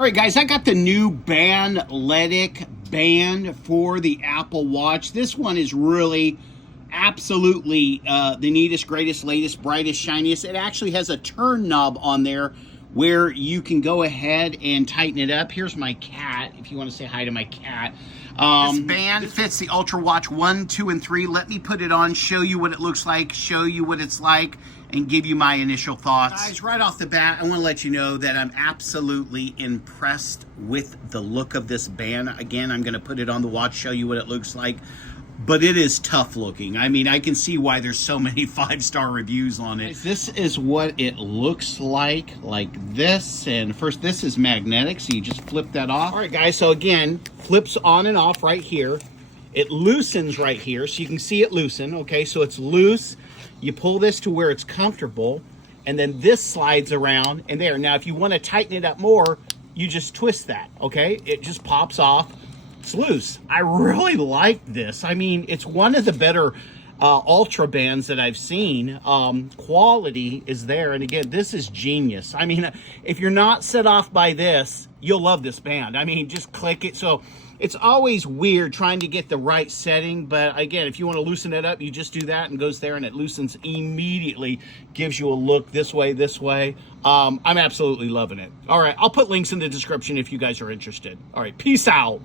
All right, guys, I got the new Bandletic band for the Apple Watch. This one is really absolutely the neatest, greatest, latest, brightest, shiniest. It actually has a turn knob on there where you can go ahead and tighten it up. Here's my cat, if you want to say hi to my cat. This band fits the Ultra Watch 1, 2, and 3. Let me put it on, show you what it looks like, show you what it's like, and give you my initial thoughts. Guys, right off the bat, I want to let you know that I'm absolutely impressed with the look of this band. Again, I'm going to put it on the watch, show you what it looks like. But it is tough looking. I mean, I can see why there's so many 5-star reviews on it. This is what it looks like this. And first, this is magnetic, so you just flip that off. All right, guys, so again, flips on and off right here. It loosens right here, so you can see it loosen, okay? So it's loose. You pull this to where it's comfortable, and then this slides around and there. Now, if you want to tighten it up more, you just twist that, okay? It just pops off. It's loose. I really like this. I mean, it's one of the better Ultra bands that I've seen. Quality is there. And again, this is genius. I mean, if you're not set off by this, you'll love this band. I mean, just click it. So it's always weird trying to get the right setting. But again, if you want to loosen it up, you just do that and goes there and it loosens immediately. Gives you a look this way, this way. I'm absolutely loving it. All right, I'll put links in the description if you guys are interested. All right, peace out.